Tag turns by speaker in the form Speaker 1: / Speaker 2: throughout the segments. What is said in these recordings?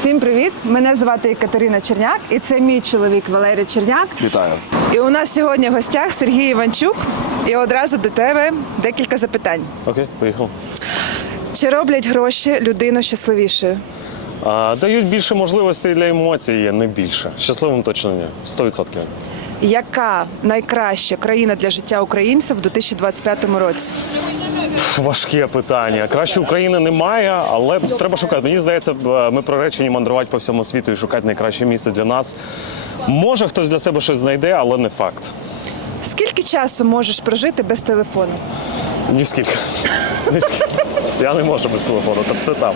Speaker 1: Всім привіт! Мене звати Катерина Черняк, і це мій чоловік Валерій Черняк.
Speaker 2: Вітаю.
Speaker 1: І у нас сьогодні в гостях Сергій Іванчук. І одразу до тебе декілька запитань.
Speaker 2: Окей, поїхав.
Speaker 1: Чи роблять гроші людину щасливішою?
Speaker 2: А, дають більше можливостей для емоцій, не більше. Щасливим точно ні. 100%.
Speaker 1: Яка найкраща країна для життя українців в 2025 році?
Speaker 2: Важке питання. Краще України немає, але треба шукати. Мені здається, ми проречені мандрувати по всьому світу і шукати найкраще місце для нас. Може, хтось для себе щось знайде, але не факт.
Speaker 1: Скільки часу можеш прожити без телефону?
Speaker 2: Ні скільки. Ні скільки. Я не можу без телефону, та все там.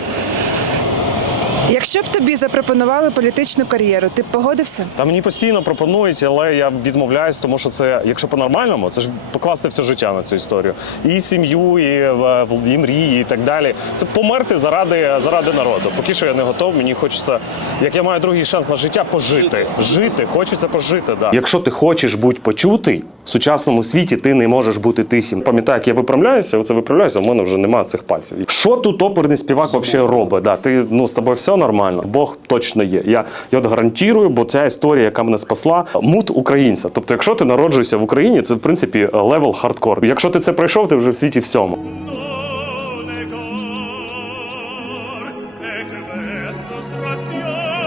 Speaker 1: Якщо б тобі запропонували політичну кар'єру, ти б погодився?
Speaker 2: Та мені постійно пропонують, але я відмовляюсь, тому що це, якщо по-нормальному, це ж покласти все життя на цю історію. І сім'ю, і, е, і мрії, і так далі. Це померти заради, заради народу. Поки що я не готов. Мені хочеться, як я маю другий шанс на життя, пожити. Жити, хочеться пожити. Да. Якщо ти хочеш бути почутий Сучасному світі ти не можеш бути тихим. Пам'ятаю, як я виправляюся, оце виправляюся, в мене вже немає цих пальців. Що тут оперний співак взагалі робить? Да, Ти ну з тобою все нормально, Бог точно є. Я я от гарантірую, бо ця історія, яка мене спасла, мут українця. Тобто, якщо ти народжуєшся в Україні, це в принципі левел хардкор. Якщо ти це пройшов, ти вже в світі всьому. Ecce vestros ratione